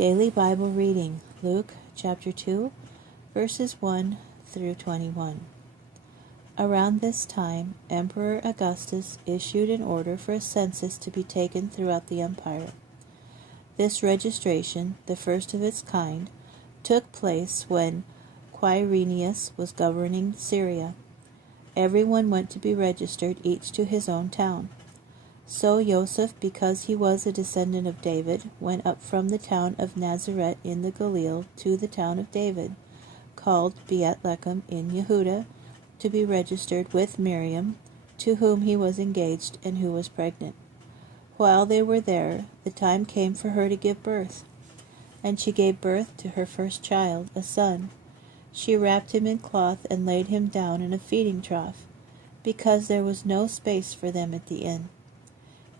Daily Bible Reading, Luke chapter 2, verses 1 through 21. Around this time, Emperor Augustus issued an order for a census to be taken throughout the empire. This registration, the first of its kind, took place when Quirinius was governing Syria. Everyone went to be registered, each to his own town. So Joseph, because he was a descendant of David, went up from the town of Nazareth in the Galilee to the town of David, called Bethlehem in Yehudah, to be registered with Miriam, to whom he was engaged and who was pregnant. While they were there, the time came for her to give birth. And she gave birth to her first child, a son. She wrapped him in cloth and laid him down in a feeding trough, because there was no space for them at the inn.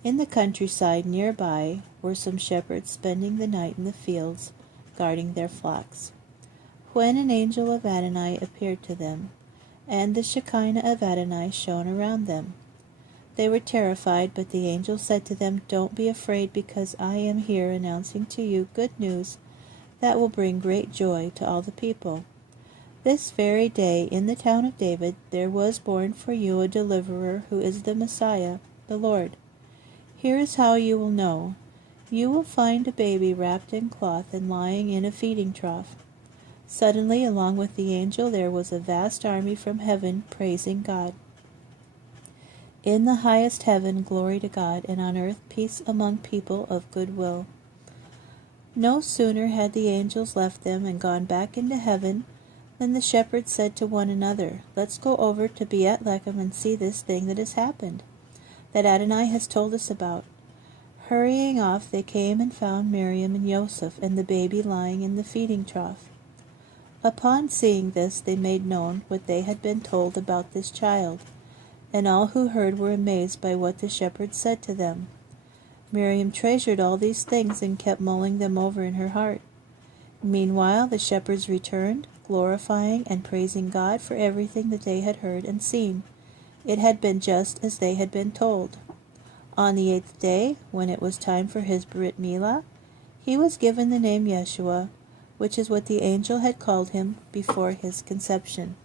In the countryside nearby were some shepherds spending the night in the fields, guarding their flocks, when an angel of Adonai appeared to them, and the Shekinah of Adonai shone around them. They were terrified, but the angel said to them, "Don't be afraid, because I am here announcing to you good news that will bring great joy to all the people. This very day in the town of David there was born for you a deliverer who is the Messiah, the Lord. Here is how you will know. You will find a baby wrapped in cloth and lying in a feeding trough." Suddenly, along with the angel, there was a vast army from heaven praising God. In the highest heaven, glory to God, and on earth peace among people of good will. No sooner had the angels left them and gone back into heaven than the shepherds said to one another, "Let's go over to Bethlehem and see this thing that has happened, that Adonai has told us about." Hurrying off, they came and found Miriam and Joseph and the baby lying in the feeding trough. Upon seeing this, they made known what they had been told about this child, and all who heard were amazed by what the shepherds said to them. Miriam treasured all these things and kept mulling them over in her heart. Meanwhile, the shepherds returned, glorifying and praising God for everything that they had heard and seen. It had been just as they had been told. On the 8th day, when it was time for his Brit Milah, he was given the name Yeshua, which is what the angel had called him before his conception.